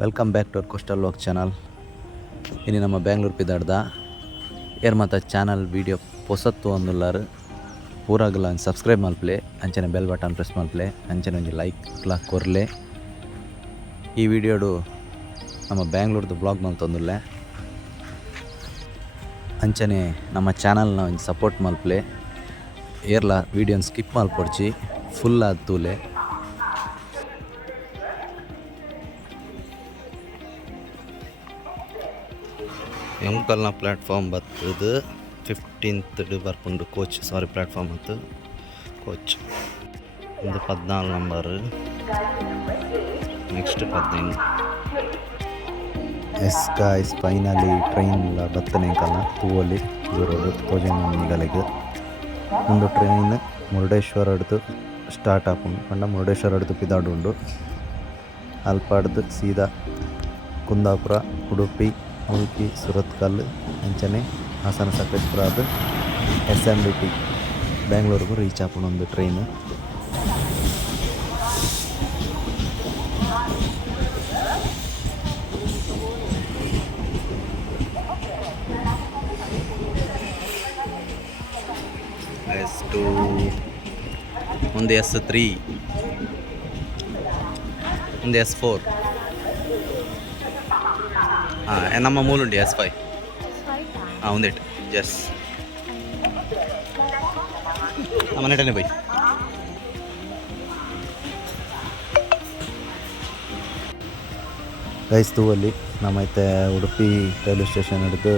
Welcome back to our coastal walk channel. ಇನ್ನು ನಮ್ಮ ಬ್ಯಾಂಗ್ಳೂರು ಪಿದಾಡ್ದ ಏರ್ ಮತ್ತು ಚಾನಲ್ ವೀಡಿಯೋ ಹೊಸತ್ತು ಅಂದುಲ್ಲಾರು ಪೂರಾಗಲ್ಲ ಸಬ್ಸ್ಕ್ರೈಬ್ ಮಲ್ಪ್ಲೆ ಅಂಚನೆ ಬೆಲ್ ಬಟನ್ ಪ್ರೆಸ್ ಮಲ್ಪ್ಲೆ ಅಂಚನೆ ಒಂಜಿ ಲೈಕ್ ಕ್ಲಾಕ್ ಕೊರ್ಲೆ. ಈ ವಿಡಿಯೋಡು ನಮ್ಮ ಬ್ಯಾಂಗ್ಳೂರ್ದು ಬ್ಲಾಗ್ ಮಲ್ತೊಂದುಲ್ಲೆ ಅಂಚನೆ ನಮ್ಮ ಚಾನಲ್ನ ಒಂಜಿ ಸಪೋರ್ಟ್ ಮಲ್ಪ್ಲೆ ಏರ್ಲ ವೀಡಿಯೋನ ಸ್ಕಿಪ್ ಮಲ್ಪೊಡ್ಚಿ ಫುಲ್ ಆದ್ ತೂಲೆ. ಎಂಕಲ್ನ ಪ್ಲ್ಯಾಟ್ಫಾರ್ಮ್ ಬರ್ತದು 15th ಬರ್ಪುಂಡು ಕೋಚ್ ಪ್ಲ್ಯಾಟ್ಫಾರ್ಮ್ ಮತ್ತು ಕೋಚ್ ಒಂದು 14 number next 15. Yes guys finally train ಬತ್ತನೆ ಎಂಕಲ್ನ ತೂವಲ್ಲಿ ದೂರೋಡು ತೋಜನ ನಿಗಲೆಗ್ ಒಂದು ಟ್ರೈನ್ ಮುರುಡೇಶ್ವರ ಹಿಡ್ದು ಸ್ಟಾರ್ಟ್ ಆಪುಂಡು ಪಂಡ ಮುರುಡೇಶ್ವರ ಹಿಡ್ದು ಪಿದಾಡುಂಡು ಅಲ್ಪಾಡ್ದು ಸೀದಾ ಕುಂದಾಪುರ ಉಡುಪಿ ಮುಲ್ಕಿ ಸುರತ್ಕಲ್ ಅಂಚನೆ ಹಾಸನ ಸಕಲೇಶ್ಪುರ ಅದು SMBT ಬ್ಯಾಂಗ್ಳೂರಿಗೂ ರೀಚ್ ಆಪುಂಡು ಒಂದು ಟ್ರೈನ್. S2 ಒಂದು S3 ಒಂದು S4 ನಮ್ಮ ಮೂಲುಂಡಿ S5 ಒಂದೇಟು ಜಸ್ ನಮ್ಮ ನೆಟನೆ ಬೈ. ಗೈಸ್ ತೂವಲ್ಲಿ ನಮ್ಮೈತೆ ಉಡುಪಿ ರೈಲ್ವೆ ಸ್ಟೇಷನ್ ಹಿಡಿದು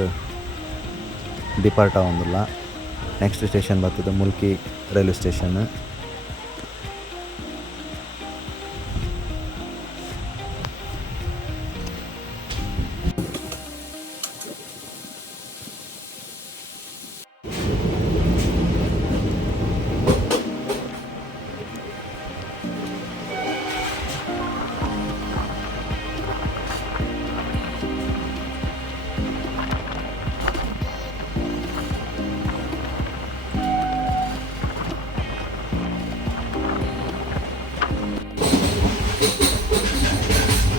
ಡಿಪಾರ್ಟ್ ಆಗೊಂದಿಲ್ಲ. ನೆಕ್ಸ್ಟ್ ಸ್ಟೇಷನ್ ಬರ್ತದೆ ಮುಲ್ಕಿ ರೈಲ್ವೆ ಸ್ಟೇಷನ್.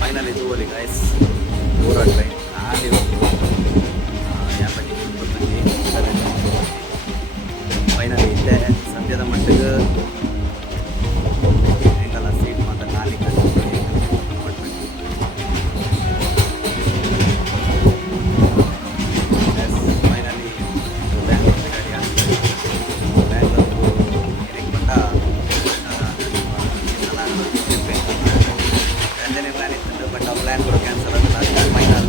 ಫೈನಲಿ ತೂವಲ್ಲಿ ಗೈಸ್ ಪೂರ ಟ್ರೈನ್ ಅಲ್ಲಿ ಫೈನಲಿ ಇಲ್ಲೇ ಸದ್ಯದ ಮಟ್ಟಿಗೆ ಹೆಂಗಲ್ಲ ಸೀಟ್ ಮಾತ್ರ ಖಾಲಿ ಫೈನಲಿ ಬ್ಯಾಂಗ್ಳೂರು ಪ್ಲಾನ್ ಇತ್ತು ಬಟ್ ಆ ಪ್ಲ್ಯಾನ್ ಕೂಡ ಕ್ಯಾನ್ಸಲ್ ಆಗುತ್ತೆ. ಫೈನಲ್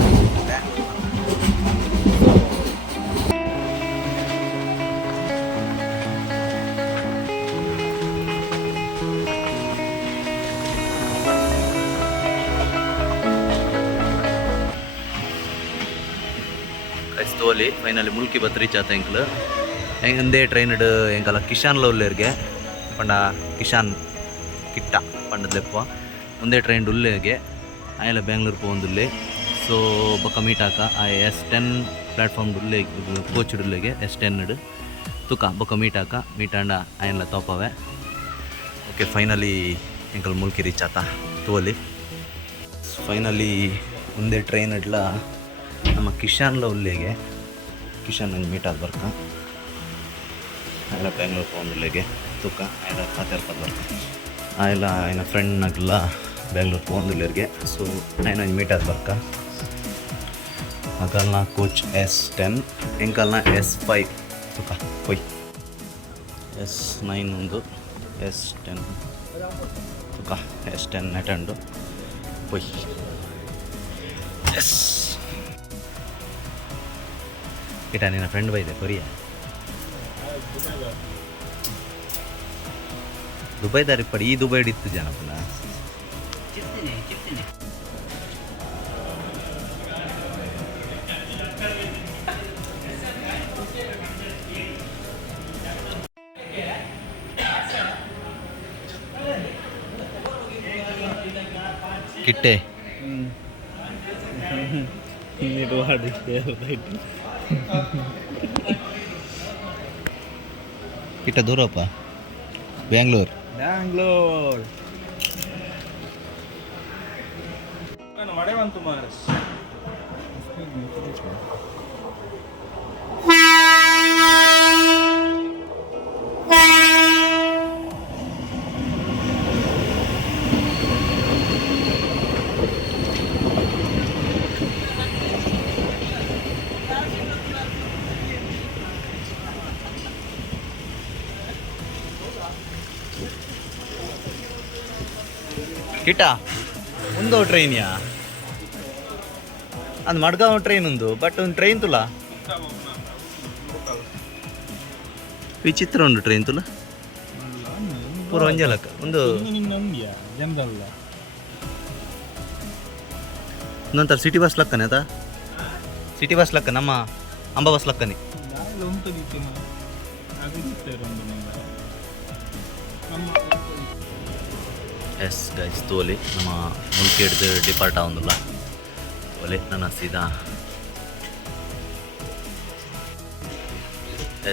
ಕ್ರೈಸ್ತವಲ್ಲಿ ಫೈನಲಿ ಮುಲ್ಕಿ ಬತ್ ರೀಚ್ ಆತ ಎಂಕ್ಲು ಹೆಂಗಂದೇ ಟ್ರೈನ್ ಇಡು ಎಂಕಲ್ಲ ಕಿಶಾನ್ ಲವ್ಲೇರ್ಗೆ ಪಂಡ ಕಿಶಾನ್ ಕಿಟ್ಟ ಪಂಡದ್ಲೆಪ್ಪ ಒಂದೇ ಟ್ರೈನ್ ಉಲ್ಲೇಗೆ ಆಯಲ ಬ್ಯಾಂಗ್ಳೂರು ಪೋಂದುಲ್ಲೆ. ಸೊ ಬೊಕ್ಕ ಮೀಟಾಕ ಆ S10 ಪ್ಲ್ಯಾಟ್ಫಾರ್ಮ್ ಉಲ್ಲೆ ಕೋಚ್ ಉಲ್ಲೆಗೆ S10 ಇಡು ತುಕ ಬೊಕ್ಕ ಮೀಟಾಂಡ ಆಯನ್ಲ ತೋಪವೆ. ಓಕೆ ಫೈನಲಿ ಎಂಕಲ್ ಮುಲ್ಕಿ ರೀಚ್ ಆತ ತೂವಲ್ಲಿ. ಫೈನಲಿ ಒಂದೇ ಟ್ರೈನ್ ಇಡ್ಲ ನಮ್ಮ ಕಿಶಾನ್ಲ ಉಲ್ಲೆಗೆ ಕಿಶಾನ್ ನಂಗೆ ಮೀಟಾದ ಬರ್ಕ ಆಯಲ ಬ್ಯಾಂಗ್ಳೂರು ಪೋಂದುಲ್ಲೆಗೆ ತುಕ ಆಯಲ ಕಾತೇರ್ಪದ ಬರ್ಕ ಆಯಲ ಆಯ್ನ ಫ್ರೆಂಡ್ನಾಗಲ್ಲ ಬ್ಯಾಂಗ್ಳೂರು ಪೋಂದುಲ್ಲೆರ್ಗೆ. ಸೊ ಆಯ್ನ ಮೀಟ್ ಆದ ಬರ್ಕ ಅಕಲ್ನ ಕೋಚ್ S10 ಎಂಕಲ್ನ S5 ತುಕ ಕೊಯ್ S9 ಒಂದು S10 ತುಕ S10 ನೆಟಂಡು ಕೊಯ್ ಎಸ್ ಇಟ ನಿನ್ನ ಫ್ರೆಂಡ್ ಬೈದೆ ಕೊರಿಯ ದುಬೈ ದಾರಿ ಪಡಿ ಈ ದುಬೈ ಇತ್ತು ಜನಪನ ಕಿಟ್ಟೆ ಕಿಟ್ಟ ದೂರಪ್ಪ ಬ್ಯಾಂಗ್ಳೂರ್ ಕಿಟ್ಟ ಒಂದು ಟ್ರೈನ್ಯಾ ಅದು ಮಡ್ಗಾಂವ್ ಟ್ರೈನ್ ಒಂದು ಬಟ್ ಒಂದು ಟ್ರೈನ್ ತುಲ ವಿಚಿತ್ರ ಒಂದು ಟ್ರೈನ್ ತುಲ ಪೂರ ಒಂಜಲಕ್ಕ ಒಂದು ಇನ್ನೊಂಥರ ಸಿಟಿ ಬಸ್ ಲಕ್ಕನೆ ಅದ ಸಿಟಿ ಬಸ್ ಲಕ್ಕ ನಮ್ಮ ಅಂಬ ಬಸ್ ಲಕ್ಕನೆ ಎಸ್ ಗೈಸ್ ತೋಲಿ ನಮ್ಮ ಮುಲ್ಕೇಡ್ದು ಡಿಪಾರ್ಟ್ ಆವಂದಿಲ್ಲ ತೋಲಿ ನನ್ನ ಸೀದಾ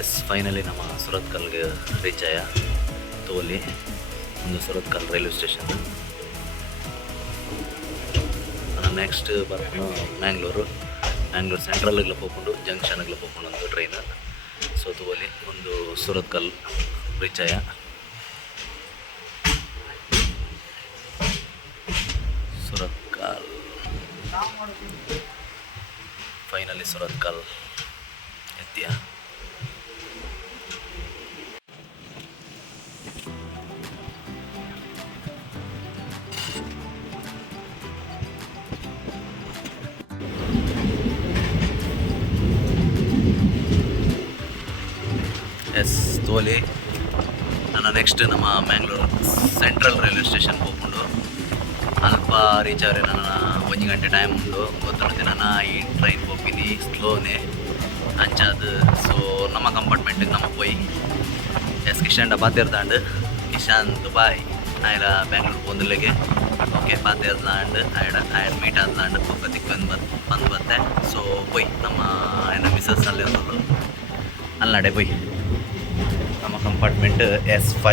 ಎಸ್ ಫೈನಲಿ ನಮ್ಮ ಸುರತ್ಕಲ್ಗೆ ರೀಚ್ ಆಯ ತೋಲಿ ಒಂದು ಸುರತ್ಕಲ್ ರೈಲ್ವೆ ಸ್ಟೇಷನ್ ನಾನು ನೆಕ್ಸ್ಟ್ ಬರ್ತೀನಿ ಮ್ಯಾಂಗ್ಳೂರು ಸೆಂಟ್ರಲ್ಗೆ ಹೋಗ್ಕೊಂಡು ಜಂಕ್ಷನ್ಗೆ ಹೋಗ್ಕೊಂಡು ಒಂದು ಟ್ರೈನ್ ಸೊ ತೋಲಿ ಒಂದು ಸುರತ್ಕಲ್ ರೀಚ್ ಆಯ ಸುರತ್ಕಲ್ ಫೈನಲಿ ಸುರತ್ಕಲ್ ಎತ್ತಿಯ ಎಸ್ ತೋಲಿ ನನ್ನ ನೆಕ್ಸ್ಟ್ ನಮ್ಮ ಮ್ಯಾಂಗ್ಳೂರು ಸೆಂಟ್ರಲ್ ರೈಲ್ವೆ ಸ್ಟೇಷನ್ ಹೋಗ್ಕೊಂಡು ಅಲ್ಪ ರೀಚ್ ಆದರೆ ನನ್ನ 1 ಗಂಟೆ ಟೈಮ್ ಉಂಡು ಗೊತ್ತಿರುತ್ತೆ ನಾನು ಈ ಟ್ರೈನ್ ಹೋಗ್ತೀನಿ ಸ್ಲೋನೇ ಅಂಚಾದು ಸೊ ನಮ್ಮ ಕಂಪಾರ್ಟ್ಮೆಂಟಿಗೆ ನಮ್ಮ ಪೋಯಿ ಎಸ್ ಕಿಶನ್ ಪಾತಿರ್ದಾಂಡು ಕಿಶಾನ್ ದುಬಾಯ್ ಆಯ್ಲ ಬ್ಯಾಂಗ್ಳೂರ್ ಪೋಂದಿಲ್ಲಿಗೆ ಓಕೆ ಪಾತಿರ್ದಾಂಡು ಆಯ್ಡ ಮೀಟ್ ಆದ್ಲಾಂಡು ಪಕ್ಕದಿಕ್ಕೆ ಬಂದು ಬತ್ತೆ ಸೊ ಪೋಯ್ ನಮ್ಮ ಏನ ಮಿಸಸ್ ಅಲ್ಲಿ ಅಲ್ಲಾಡೆ ಪೋಯ್ ನಮ್ಮ ಕಂಪಾರ್ಟ್ಮೆಂಟ್ S5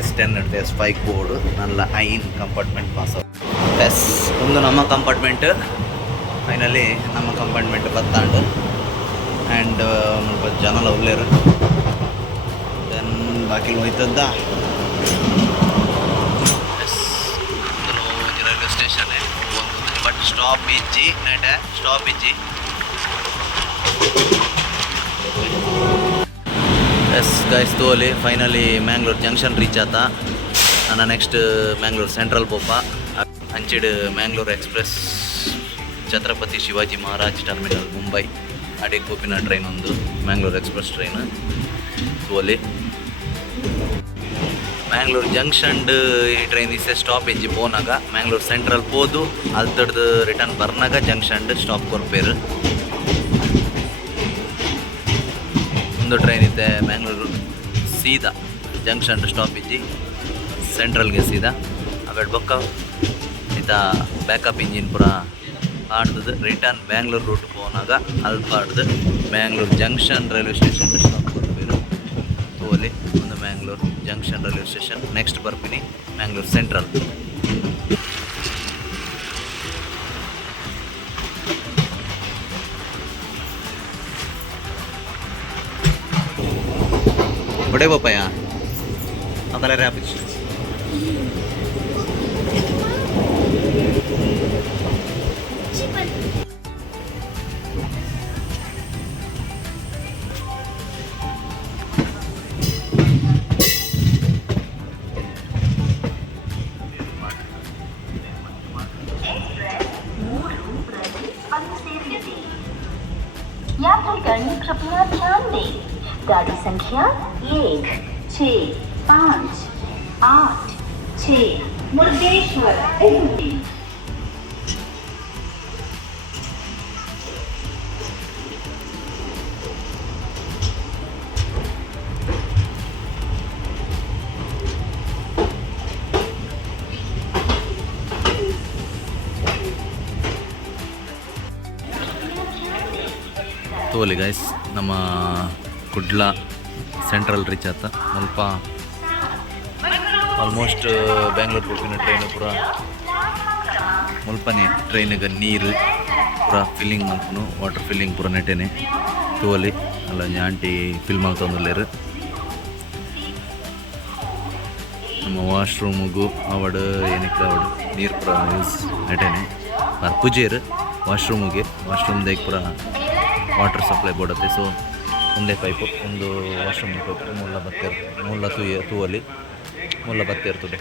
S10 ಇರುತ್ತೆ S5 ಕೋಡ್ ನನ್ನ ಐನ್ ಕಂಪಾರ್ಟ್ಮೆಂಟ್ ಪಾಸ್ ಎಸ್ ಒಂದು ನಮ್ಮ ಕಂಪಾರ್ಟ್ಮೆಂಟ್ ಫೈನಲಿ ನಮ್ಮ ಕಂಪಾರ್ಟ್ಮೆಂಟ್ ಬತ್ತಾಂಡು ಆ್ಯಂಡ್ ಮುಲ್ಪ ಜನಲ ಉಲ್ಲೇರು ದೆನ್ ಬಾಕಿ ಹೋಯ್ತದ್ದ yes railway station but stop ಇಜ್ಜಿ ನೆಟೆ ಸ್ಟಾಪ್ ಇಜ್ಜಿ ಎಸ್ ಗೈಸ್ ತೋಲಿ ಫೈನಲಿ ಮ್ಯಾಂಗ್ಳೂರ್ ಜಂಕ್ಷನ್ ರೀಚ್ ಆತ ನನ್ನ ನೆಕ್ಸ್ಟ್ ಮ್ಯಾಂಗ್ಳೂರ್ ಸೆಂಟ್ರಲ್ ಪೋಪ ಅಂಚಿಡ್ ಮ್ಯಾಂಗ್ಳೂರ್ ಎಕ್ಸ್ಪ್ರೆಸ್ ಛತ್ರಪತಿ ಶಿವಾಜಿ ಮಹಾರಾಜ್ ಟರ್ಮಿನಲ್ ಮುಂಬೈ ಅಡಿಗೆ ಹೋಪಿನ ಟ್ರೈನ್ ಒಂದು ಮ್ಯಾಂಗ್ಳೂರ್ ಎಕ್ಸ್ಪ್ರೆಸ್ ಟ್ರೈನ್ ತೋಲಿ ಮ್ಯಾಂಗ್ಳೂರ್ ಜಂಕ್ಷನ್ ಈ ಟ್ರೈನ್ ಇಸೆ ಸ್ಟಾಪ್ ಇಜ್ಜಿ ಪೋನಾಗ ಮ್ಯಾಂಗ್ಳೂರ್ ಸೆಂಟ್ರಲ್ ಪೋದು ಅಲ್ತಡ್ದು ರಿಟರ್ನ್ ಬರ್ನಾಗ ಜಂಕ್ಷನ್ ಸ್ಟಾಪ್ ಕೊರ್ಪೇರು ಒಂದು ಟ್ರೈನ್ ಇದೆ ಮ್ಯಾಂಗ್ಳೂರು ಸೀದಾ ಜಂಕ್ಷನ್ ಸ್ಟಾಪ್ ಇಜ್ಜಿ ಸೆಂಟ್ರಲ್ಗೆ ಸೀದಾ ಅವೆಡ್ ಬೊಕ್ಕ ಈತ ಬ್ಯಾಕಪ್ ಇಂಜಿನ್ ಪೂರ ಆಡ್ದು ರಿಟರ್ನ್ ಬ್ಯಾಂಗ್ಳೂರು ರೂಟ್ ಪೋನಾಗ ಅಲ್ಪ ಆಡ್ದು Mangalore junction railway station stop ಬರ್ಬೇಕು ತೋಲಿ ಒಂದು Mangalore junction railway station next ಬರ್ತೀನಿ ಮ್ಯಾಂಗ್ಳೂರು ಸೆಂಟ್ರಲ್ बड़े पापाया कलर है कुछ यात्रीगण कृपया ध्यान दें गाड़ी संख्या 1 6 5 8 6 मुर्देश्वर ತೋಲಿ ಗೈಸ್ ನಮ್ಮ ಕುಡ್ಲ ಸೆಂಟ್ರಲ್ ರೀಚ್ ಆತ ಸ್ವಲ್ಪ ಆಲ್ಮೋಸ್ಟ್ ಬ್ಯಾಂಗ್ಳೂರ್ ಹೋಗಿನ ಟ್ರೈನ್ ಪೂರ ಮುಲ್ಪನೆ ಟ್ರೈನಿಗೆ ನೀರು ಪೂರ ಫಿಲ್ಲಿಂಗ್ ಮಾಡ್ಕೊಂಡು ವಾಟರ್ ಫಿಲ್ಲಿಂಗ್ ಪೂರ ನೆಟ್ಟೇನೆ ತೂವಲ್ಲಿ ಅಲ್ಲ ಆಂಟಿ ಫಿಲ್ ಮಾಡ್ತಂದಿಲ್ಲೇರು ನಮ್ಮ ವಾಶ್ರೂಮಿಗೂ ಅವಡು ಏನಕ್ಕೆ ಅವಡು ನೀರು ಪೂರ ಯೂಸ್ ನೆಟ್ಟೇನೆ ಪೂಜೆರು ವಾಶ್ರೂಮ್ದಾಗ ಪೂರ ವಾಟರ್ ಸಪ್ಲೈ ಬೋಡತ್ತೆ ಸೊ ಒಂದೇ ಪೈಪು ಒಂದು ವಾಶ್ರೂಮ್ ಪೈಪು ಮೂಲ ತೂವಲ್ಲಿ ಮೂಲ ಬತ್ತೆ ಇರ್ತದೆ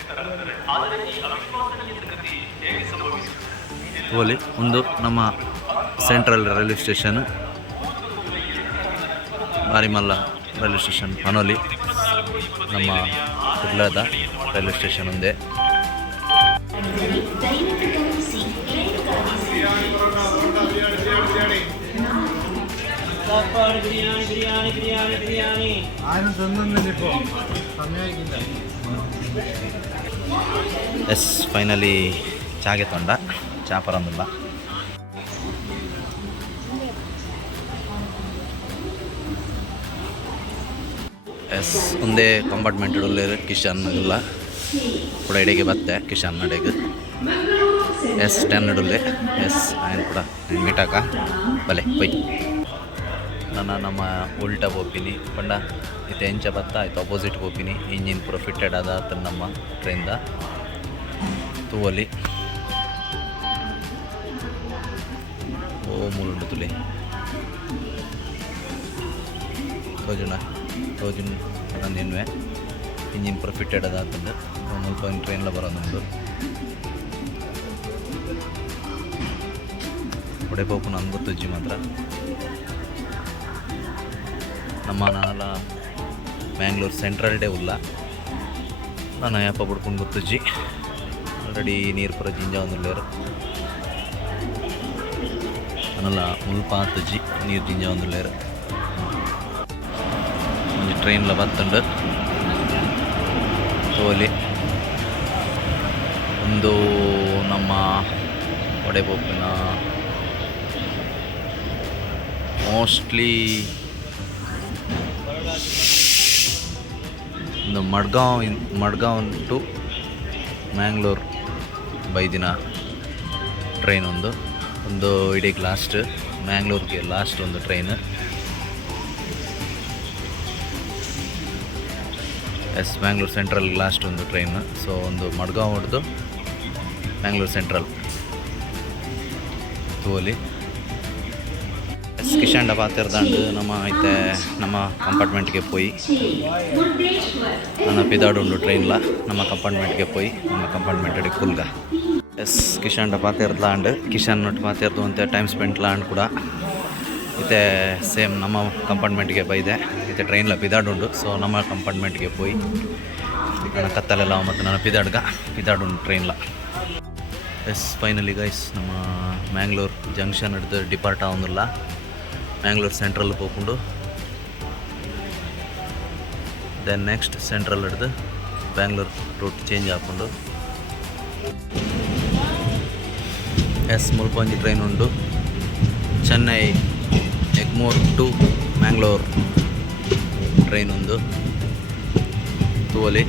ತೂವಲ್ಲಿ ಒಂದು ನಮ್ಮ ಸೆಂಟ್ರಲ್ ರೈಲ್ವೆ ಸ್ಟೇಷನ್ ಬಾರಿಮಲ್ಲ ರೈಲ್ವೆ ಸ್ಟೇಷನ್ ಪನೋಲಿ ನಮ್ಮ ಕುಡ್ಲದ ರೈಲ್ವೆ ಸ್ಟೇಷನ್ ಒಂದೇ ಎಸ್ ಫೈನಲಿ ಚಾಗೆ ತೊಂಡ ಚಾ ಪರಂದಿಲ್ಲ ಎಸ್ ಒಂದೇ ಕಂಪಾರ್ಟ್ಮೆಂಟ್ ಉಳ್ಳೇರು ಕಿಶನ್ ಇಲ್ಲ ಕೂಡ ಎಡೆಗೆ ಬತ್ತೆ ಕಿಶನ್ ನಡೆಗೆ ಎಸ್ 10 ಇಡುಲ್ಲೆ ಎಸ್ ಆಯ್ನ ಕೂಡ ಮೀಟಾಕ ಬಲೆ ಬೈ ನಾನು ನಮ್ಮ ಉಲ್ಟಾ ಹೋಗ್ತೀನಿ ಪಂಡ ಇದು ಎಂಚ ಬತ್ತ ಆಯ್ತು ಅಪೋಸಿಟ್ ಹೋಗ್ತೀನಿ ಇಂಜಿನ್ ಪೂರ ಫಿಟ್ಟೆಡ್ ಆದ ನಮ್ಮ ಟ್ರೈನ್ದ ತೂವಲ್ಲಿ ಓ ಮೂಲುಂಡು ತುಲಿ రోజు నిన్వే ఇంజిన్ ಪೂರ ಫಿಟ್ಟೆಡ್ ಅದ ಆತಂದು ಮುಲ್ಪ ಟ್ರೈನ್ಲ ಬರೋದುಂಡು ಒಡೆ ಪೋಪು ನಾನು ಗೊತ್ತಜ್ಜಿ ಮಾತ್ರ ನಮ್ಮ ನಾಲ ಮ್ಯಾಂಗ್ಳೂರು ಸೆಂಟ್ರಲ್ ಡೇ ಉಲ್ಲ ನಾನು ಯಾಪ ಬಿಡ್ಕೊಂಡು ಗೊತ್ತಜ್ಜಿ ಆಲ್ರೆಡಿ ನೀರು ಪೂರ ಜಿಂಜ ಒಂದುಲ್ಲೇರು ನಾನಲ್ಲ ಮುಲ್ಪ ಆತಜ್ಜಿ ನೀರು ಜಿಂಜ ಒಂದುಲ್ಲೇರು ಟ್ರೈನ್ಲ ಬತ್ತುಂಡು ತೋಲಿ ಒಂದು ನಮ್ಮ ಒಡೆಪೊಪ್ಪಿನ ಮೋಸ್ಟ್ಲಿ ಒಂದು ಮಡ್ಗಾಂವ್ ಟು ಮ್ಯಾಂಗ್ಳೂರು ಬೈದಿನ ಟ್ರೈನ್ ಒಂದು ಇಡೀಗೆ ಲಾಸ್ಟ್ ಮ್ಯಾಂಗ್ಳೂರಿಗೆ ಲಾಸ್ಟ್ ಒಂದು ಟ್ರೈನ್ ಎಸ್ ಮ್ಯಾಂಗ್ಳೂರು ಸೆಂಟ್ರಲ್ ಲಾಸ್ಟ್ ಒಂದು ಟ್ರೈನ್ ಸೊ ಒಂದು ಮಡ್ಗಾಂವ್ ಹೊಡೆದು ಮ್ಯಾಂಗ್ಳೂರು ಸೆಂಟ್ರಲ್ ತೂವಲ್ಲಿ ಎಸ್ ಕಿಶಾಂಡ ಪಾತಿರ್ದಾಂಡು ನಮ್ಮ ಕಂಪಾರ್ಟ್ಮೆಂಟ್ಗೆ ಪೋಯಿ ನನ್ನ ಪಿದಾಡುಂಡು ಟ್ರೈನ್ಲ ನಮ್ಮ ಕಂಪಾರ್ಟ್ಮೆಂಟ್ಗೆ ಪೋಯಿ ನಮ್ಮ ಕಂಪಾರ್ಟ್ಮೆಂಟ್ ಅಡಿ ಕುಲ್ಗ ಎಸ್ ಕಿಶಾಂಡ ಪಾತಿರ್ದಾಂಡು ಕಿಶಾನ್ ನೊಟ್ಟು ಪಾತಿರ್ದು ಅಂತ ಟೈಮ್ ಸ್ಪೆಂಡ್ ಲಾಂಡ್ ಕೂಡ ಇತ್ತೆ ಸೇಮ್ ನಮ್ಮ ಕಂಪಾರ್ಟ್ಮೆಂಟ್ಗೆ ಬೈದೆ ಇತ್ತೆ ಟ್ರೈನ್ಲ ಪಿದಾಡುಂಡು ಸೊ ನಮ್ಮ ಕಂಪಾರ್ಟ್ಮೆಂಟ್ಗೆ ಪೋಯಿ ನನ್ನ ಕತ್ತಲೆಲ್ಲ ಮತ್ತು ನನ್ನ ಪಿದಾಡುಂಡು ಟ್ರೈನ್ಲ ಎಸ್ ಫೈನಲಿ ಗೈಸ್ ನಮ್ಮ ಮ್ಯಾಂಗ್ಳೂರು ಜಂಕ್ಷನ್ ಹಿಡಿದು ಡಿಪಾರ್ಟ್ ಆಗೋದಿಲ್ಲ ಮ್ಯಾಂಗ್ಳೂರು ಸೆಂಟ್ರಲ್ ಹೋಗ್ಕೊಂಡು ದೆನ್ ನೆಕ್ಸ್ಟ್ ಸೆಂಟ್ರಲ್ ಹಿಡಿದು ಬ್ಯಾಂಗ್ಳೂರು ರೂಟ್ ಚೇಂಜ್ ಹಾಕ್ಕೊಂಡು ಎಸ್ ಮುಲ್ಪಂಜಿ ಟ್ರೈನ್ ಉಂಡು ಚೆನ್ನೈ ಎಗ್ಮೋರ್ ಟು ಮ್ಯಾಂಗ್ಳೂರ್ ಟ್ರೈನ್ ಒಂದು ತೂವಲಿ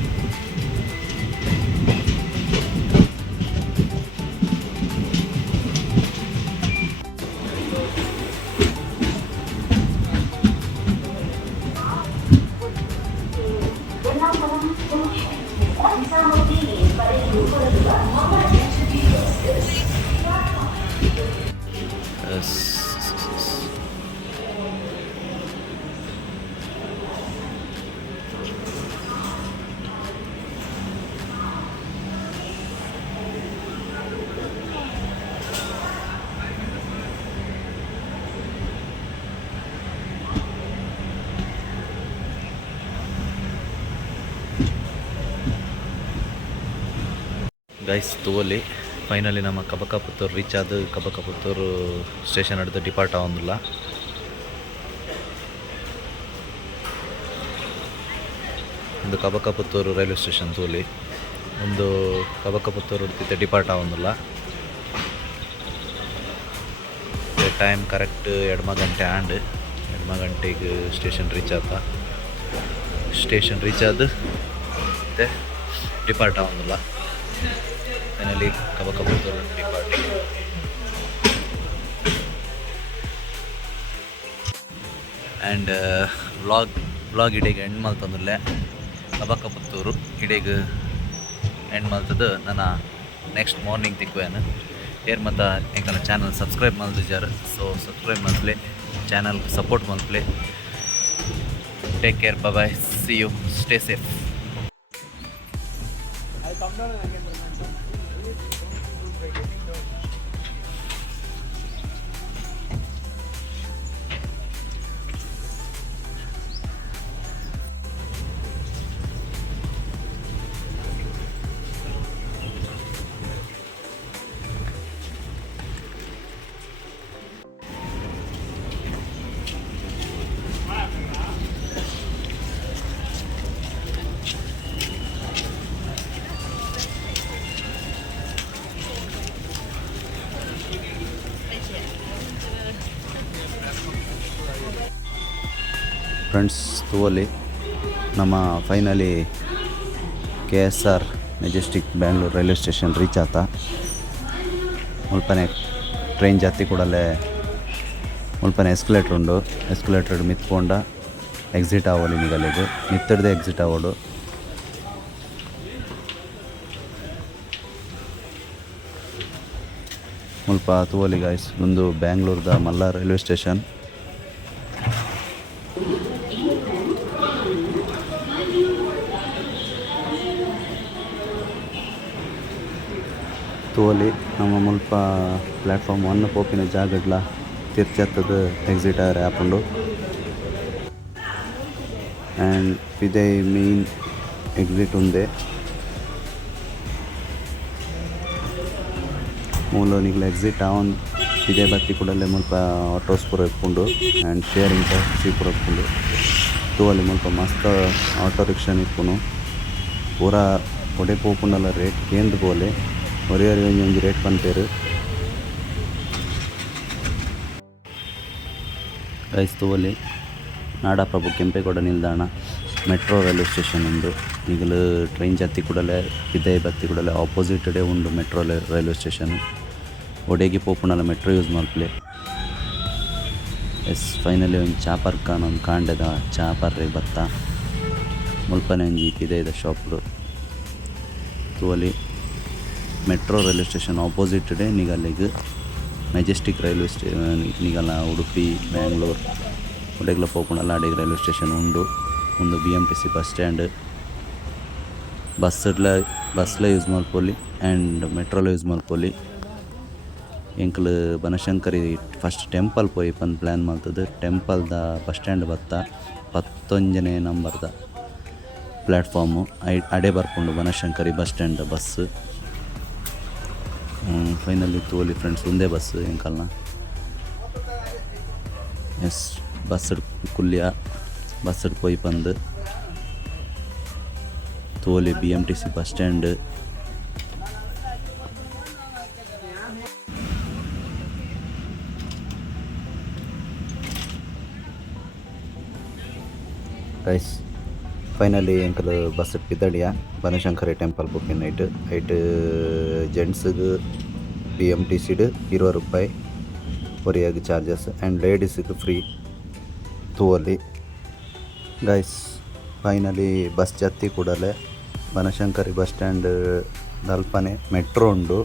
ಗೈಸ್ ತೂವಲ್ಲಿ ಫೈನಲಿ ನಮ್ಮ ಕಬಕಪುತ್ತೂರು ರೀಚ್ ಆದ ಕಬಕಪುತ್ತೂರು ಸ್ಟೇಷನ್ ಹಿಡಿದು ಡಿಪಾರ್ಟ್ ಆಗೋದಿಲ್ಲ ಒಂದು ಕಬಕಪುತ್ತೂರು ರೈಲ್ವೆ ಸ್ಟೇಷನ್ ತೂವಲ್ಲಿ ಒಂದು ಕಬಕಪುತ್ತೂರು ಹಿಡಿದು ಡಿಪಾರ್ಟ್ ಆಗೋದಿಲ್ಲ ಟೈಮ್ ಕರೆಕ್ಟ್ 2 ಗಂಟೆ ಆಂಡ್ 2 ಗಂಟೆಗೆ ಸ್ಟೇಷನ್ ರೀಚ್ ಆದ ಸ್ಟೇಷನ್ ರೀಚ್ ಆದ ಮತ್ತು ಡಿಪಾರ್ಟ್ ಆಗೋದಿಲ್ಲ finally Kabakaputtur departing. And vlog ಇಡೀಗೆ ಎಂಡ್ ಮಲ್ತಂದ್ರೆ ಕಬಕಪುತ್ತೂರು ಇಡೀಗೆ ಎಂಡ್ ಮಲ್ತದ್ದು ನನ್ನ ನೆಕ್ಸ್ಟ್ ಮಾರ್ನಿಂಗ್ ತಿಕ್ವೇನು ಏರ್ ಮತ್ತು ಎಂಕನ ಚಾನಲ್ ಸಬ್ಸ್ಕ್ರೈಬ್ ಮಲ್ದಿದ್ದಾರೆ. ಸೊ ಸಬ್ಸ್ಕ್ರೈಬ್ ಮಲ್ಪ್ಲೆ, ಚಾನಲ್ ಸಪೋರ್ಟ್ ಮಲ್ಪ್ಲೆ. Take care, bye, see you, stay safe. Friends, ತೂವಲ್ಲಿ ನಮ್ಮ finally KSR Majestic Bangalore railway station reach ಆತ. ಮುಲ್ಪನೆ ಟ್ರೈನ್ ಜಾತಿ ಕೂಡಲೇ ಮುಲ್ಪನೆ ಎಸ್ಕಲೇಟ್ರ್ ಉಂಡು. ಎಸ್ಕಲೇಟ್ರ್ ಮಿತ್ಕೊಂಡ ಎಕ್ಸಿಟ್ ಆಗೋಲಿ ನಿಗಲಿಗೆ ಮಿತ್ತಡ್ದೆ ಎಕ್ಸಿಟ್ ಆಗೋಡು. ಮುಲ್ಪ ತೂವಲಿ ಗಾಯ್ಸ್, ಒಂದು ಬ್ಯಾಂಗ್ಳೂರ್ದ ಮಲ್ಲ ರೈಲ್ವೆ ಸ್ಟೇಷನ್. ತೂವಲಿ ನಮ್ಮ ಮುಲ್ಪ ಪ್ಲ್ಯಾಟ್ಫಾರ್ಮ್ 1 ಪೋಪಿನ ಜಾಗಡ್ಲ ತಿರ್ಚತ್ತದ ಎಕ್ಸಿಟ್ ಆರ್ ಆಪುಂಡು. ಆ್ಯಂಡ್ ಇದೇ ಮೇನ್ ಎಕ್ಸಿಟ್ ಉಂದೆ. ಮೂಲ ನಿಗ್ಲ ಎಕ್ಸಿಟ್ ಆನ್ ಇದೇ ಬತ್ತಿ ಕೂಡಲೇ ಮುಲ್ಪ ಆಟೋಸ್ ಪೂರ ಇಪ್ಪುಂಡು ಆ್ಯಂಡ್ ಶೇರಿಂಗ್ ಟ್ಯಾಕ್ಸಿ ಪೂರ ಇಪ್ಪುಂಡು. ತೂವಲ್ಲಿ ಮುಲ್ಪ ಮಸ್ತ್ ಆಟೋ ರಿಕ್ಷಾ ಇಪ್ಪುನು ಪೂರ ಒಡೆ ಪೋಪುಂಡಲ್ಲ ರೇಟ್ ಕೇಂದ್ರ ಬೋಲೆ ಒರೇ ಒಂಜಿ ರೇಟ್ ಪನ್ಪೇರು. ಗೈಸ್, ತೂವಲ್ಲಿ ನಾಡಪ್ರಭು ಕೆಂಪೇಗೌಡ ನಿಲ್ದಾಣ ಮೆಟ್ರೋ ರೈಲ್ವೆ ಸ್ಟೇಷನ್ ಉಂಡು. ಈಗಲೂ ಟ್ರೈನ್ ಜಾತಿ ಕೂಡಲೇ ಇದೇ ಬತ್ತಿ ಕೂಡಲೇ ಆಪೋಸಿಟೇ ಉಂಡು ಮೆಟ್ರೋ ರೈಲ್ವೆ ಸ್ಟೇಷನ್. ಒಡೆಗೆ ಪೋಪುನಲ್ಲ ಮೆಟ್ರೋ ಯೂಸ್ ಮಲ್ಪಲೆ. ಎಸ್, ಫೈನಲಿ ಒಂದು ಚಾಪರ್ ಒಂದು ಕಾಂಡೆದ ಚಾಪರ್ರೆ ಬತ್ತ ಮುಲ್ಪನೆ ಒಂಜಿ ಇದೇ ಇದೆ ಶಾಪ್ಗಳು. ತೂವಲ್ಲಿ ಮೆಟ್ರೋ ರೈಲ್ವೆ ಸ್ಟೇಷನ್ ಆಪೋಸಿಟೇ ನಿಗಲ್ಲಿಗೆ ಮೆಜೆಸ್ಟಿಕ್ ರೈಲ್ವೆ ನಿಗಲ್ಲ ಉಡುಪಿ ಬ್ಯಾಂಗ್ಳೂರು ಒಡೆಗ್ಲ ಪೋಪುಣಲ್ಲ ಅಡೆಗೆ ರೈಲ್ವೆ ಸ್ಟೇಷನ್ ಉಂಡು. ಒಂದು BMTC ಬಸ್ ಸ್ಟ್ಯಾಂಡ್ ಬಸ್ಲ ಯೂಸ್ ಮಲ್ಪೊಲಿ ಆ್ಯಂಡ್ ಮೆಟ್ರೋಲ ಯೂಸ್ ಮಲ್ಪೊಲಿ. ಎಂಕಲ್ ಬನಶಂಕರಿ ಫಸ್ಟ್ ಟೆಂಪಲ್ ಪೋಯಿ ಪಂದು ಪ್ಲ್ಯಾನ್ ಮಲ್ತದ್ದು. ಟೆಂಪಲ್ದ ಬಸ್ ಸ್ಟ್ಯಾಂಡ್ ಬತ್ತ 11ನೇ ನಂಬರ್ದ ಪ್ಲ್ಯಾಟ್ಫಾರ್ಮು ಅಡೆ ಬರ್ಕೊಂಡು Banashankari bus stand bus. Finally ತೂವಲಿ ಫ್ರೆಂಡ್ಸ್ ಒಂದೇ ಬಸ್ಸು ಎಂಕಲ್ನ. ಎಸ್, ಬಸ್ಸಡ್ ಕುಲ್ಯ ಬಸ್ಸಡ್ ಪೋಯಿ ಪಂದು ತೂವಲಿ BMTC bus stand. Guys, finally ಎಂಕಲ್ ಬಸ್ ಪಿದಡಿಯ ಬನಶಂಕರಿ ಟೆಂಪಲ್ ಬುಕ್ಕಿನ ಐಟ್ ಜೆಂಟ್ಸಿಗೆ BMTCಡು 20 ರೂಪಾಯಿ ಒರಿಯಾಗಿ ಚಾರ್ಜಸ್ ಆ್ಯಂಡ್ ಲೇಡೀಸಿಗೆ ಫ್ರೀ. ತೂವಲ್ಲಿ ಗೈಸ್, ಫೈನಲಿ ಬಸ್ ಜತ್ತಿ ಕೂಡಲೇ ಬನಶಂಕರಿ ಬಸ್ ಸ್ಟ್ಯಾಂಡ್ ಅಲ್ಪನೆ ಮೆಟ್ರೋ ಉಂಡು.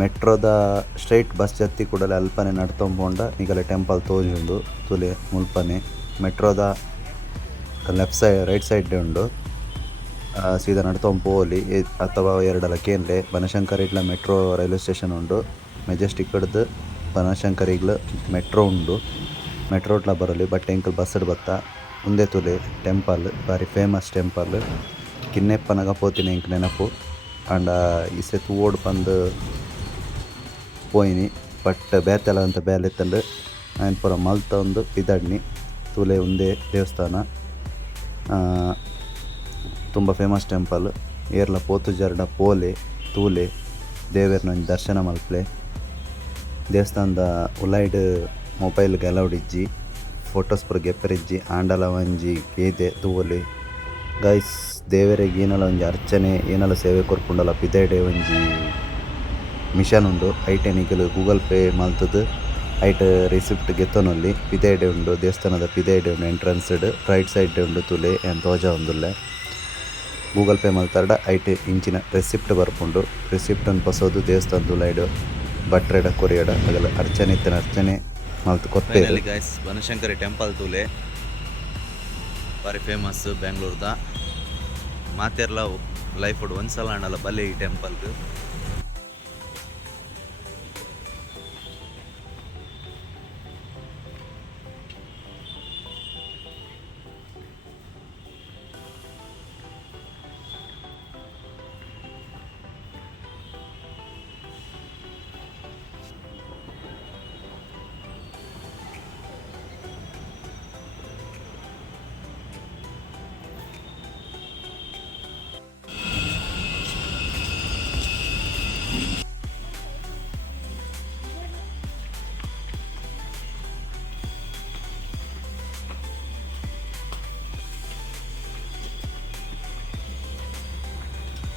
ಮೆಟ್ರೋದ ಸ್ಟ್ರೈಟ್ ಬಸ್ ಜತ್ತಿ ಕೂಡಲೇ ಅಲ್ಪನೆ ನಡ್ತೊಂಬೋಂಡ ಈಗಲೇ ಟೆಂಪಲ್ ತೋಜುಂಡು. ತುಲೆ ಮುಲ್ಪನೆ ಮೆಟ್ರೋದ ಲೆಫ್ಟ್ ಸೈಡ್ ರೈಟ್ ಸೈಡ್ ಉಂಡು. ಸೀದಾ ನಡ್ತೊಂದು ಪೋಲಿ ಅಥವಾ ಎರಡಲ್ಲ ಕೇನ್ಲೆ ಬನಶಂಕರಿ ಇಟ್ಲ ಮೆಟ್ರೋ ರೈಲ್ವೆ ಸ್ಟೇಷನ್ ಉಂಡು. ಮೆಜೆಸ್ಟಿಕ್ ಹಿಡ್ದು ಬನಶಂಕರಿಗ್ಲ ಮೆಟ್ರೋ ಉಂಡು. ಮೆಟ್ರೋ ಇಟ್ಲ ಬರಲಿ ಬಟ್ ಎಂಕಲ್ ಬಸ್ ಬತ್ತ ಮುಂದೆ ತುಲೆ ಟೆಂಪಲ್ ಬಾರಿ ಫೇಮಸ್ ಟೆಂಪಲ್. ಕಿನ್ನೆಪ್ಪನಗ ಪೋತಿನಿ ಎಂಕ್ ನೆನಪು ಆಂಡ ಇಸೆ ತೂವೋಡು ಪಂದು ಪೋಯಿನಿ ಬಟ್ ಬೇತೆಲ ಅಂತ ಬೇಲೆತ್ತಂಡು ಆಯ್ನ ಪೂರ ಮಲ್ತ ಒಂದು ಪಿದಡ್ನಿ. ತುಲೆ ಒಂದೇ ದೇವಸ್ಥಾನ, ತುಂಬ ಫೇಮಸ್ ಟೆಂಪಲ್. ಏರ್ಲ ಪೋತು ಜರ್ಡ ಪೋಲೆ ತೂಲೆ ದೇವೇರ್ನ ದರ್ಶನ ಮಲ್ಪಲೆ. ದೇವಸ್ಥಾನದ ಉಲೈಡ್ ಮೊಬೈಲ್ಗೆ ಅಲೌಡ್ ಇಜ್ಜಿ, ಫೋಟೋಸ್ ಪೂರ ಗೆಪ್ಪರಿಜ್ಜಿ ಆಂಡಲ ಒಂಜಿ ಗೇದೆ ತೂವೊಲಿ. ಗೈಸ್, ದೇವರಿಗೆ ಏನಲ್ಲ ಒಂಜಿ ಅರ್ಚನೆ ಏನಲ್ಲ ಸೇವೆ ಕೊರ್ಪುಂಡಲ ಪಿದೈಡೆ ಒಂಜಿ ಮಿಷನ್ ಉಂಡು. ಐಟೆ ನಿಕುಲು ಗೂಗಲ್ ಪೇ ಮಲ್ತುದು ಐಟ್ ರಿಸಿಪ್ಟ್ ಗೆತ್ತೊನೊಲ್ಲಿ ಪಿದೈಡೆ ಉಂಡು. ದೇವಸ್ಥಾನದ ಪಿದೈಡೆ ಉಂಡು. ಎಂಟ್ರೆನ್ಸ್ಡ್ ರೈಟ್ ಸೈಡ್ ಉಂಡು ತುಲೆ ಏನು ತೋಜ ಉಂದುಲ್ಲೆ. ಗೂಗಲ್ ಪೇ ಮಲ್ತಾರ್ಡ ಐಟ್ ಇಂಚಿನ ರೆಸಿಪ್ಟ್ ಬರ್ಪುಂಡು. ರೆಸಿಪ್ಟ್ ಅನ್ನು ಪಸೋದು ದೇವಸ್ಥಾನ ತುಲೈಡು ಭಟ್ರೆಡ ಕೊರಿಯಡ ಅಗಲ ಅರ್ಚನೆ ಇತ್ತಿನ ಅರ್ಚನೆ ಮಲ್ತು ಕೊತ್ತೇರು. ಗೈಸ್ ಬನಶಂಕರಿ ಟೆಂಪಲ್ ತೂಲೆ ಬಾರಿ ಫೇಮಸ್ ಬೆಂಗಳೂರ್ದ. ಮಾತೆರ್ಲ ಲೈಫ್ ಒಂದ್ಸಲ ಅಣ್ಣಲ್ಲ ಬಲ್ಲೆ ಈ ಟೆಂಪಲ್ಗೆ.